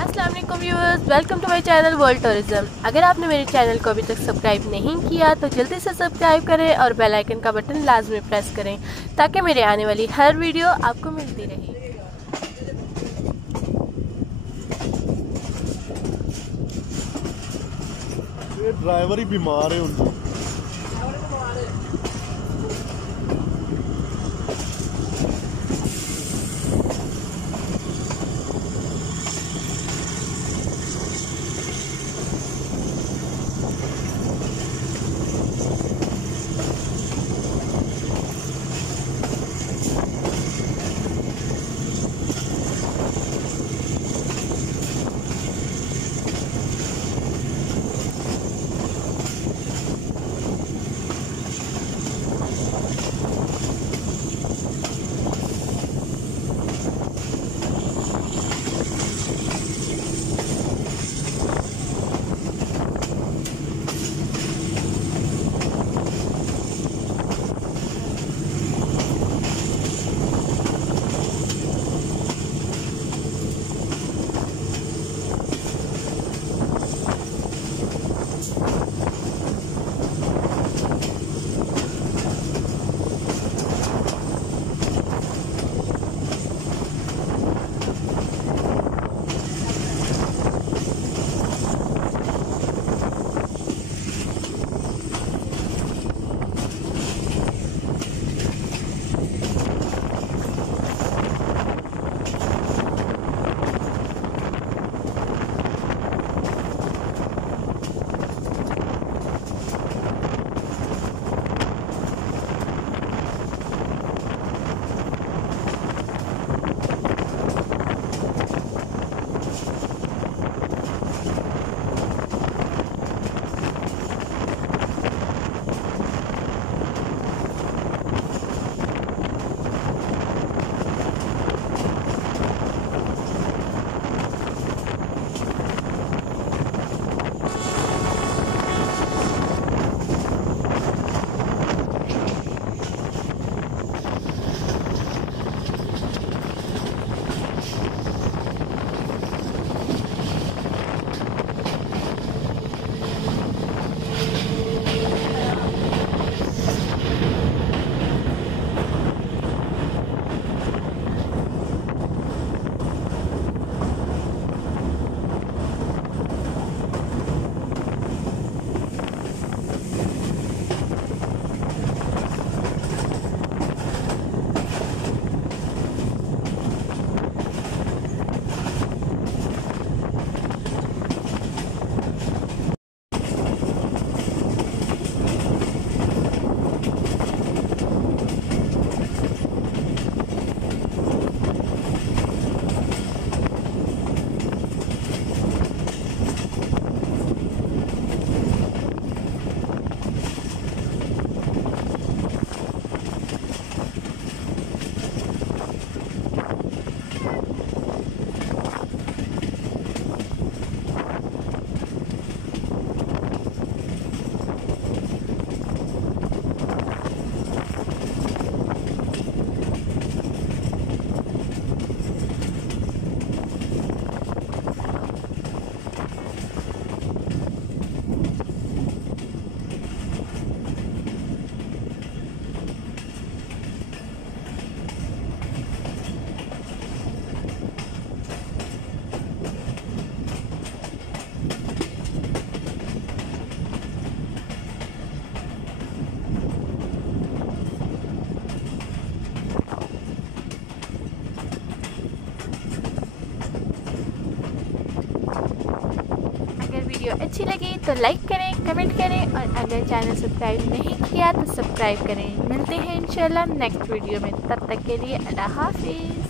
अस्सलाम वालेकुम viewers, welcome to my channel world tourism. अगर आपने मेरे चैनल को अभी तक सब्सक्राइब नहीं किया तो जल्दी से सब्सक्राइब करें और बेल आइकन का बटन लाजमी प्रेस करें ताकि मेरे आने वाली हर वीडियो आपको मिलती रहे। ये ड्राइवर ही बीमार है उनकी। वीडियो अच्छी लगी तो लाइक करें, कमेंट करें और अगर चैनल सब्सक्राइब नहीं किया तो सब्सक्राइब करें। मिलते हैं इंशाल्लाह नेक्स्ट वीडियो में, तब तक के लिए अल्लाह हाफिज़।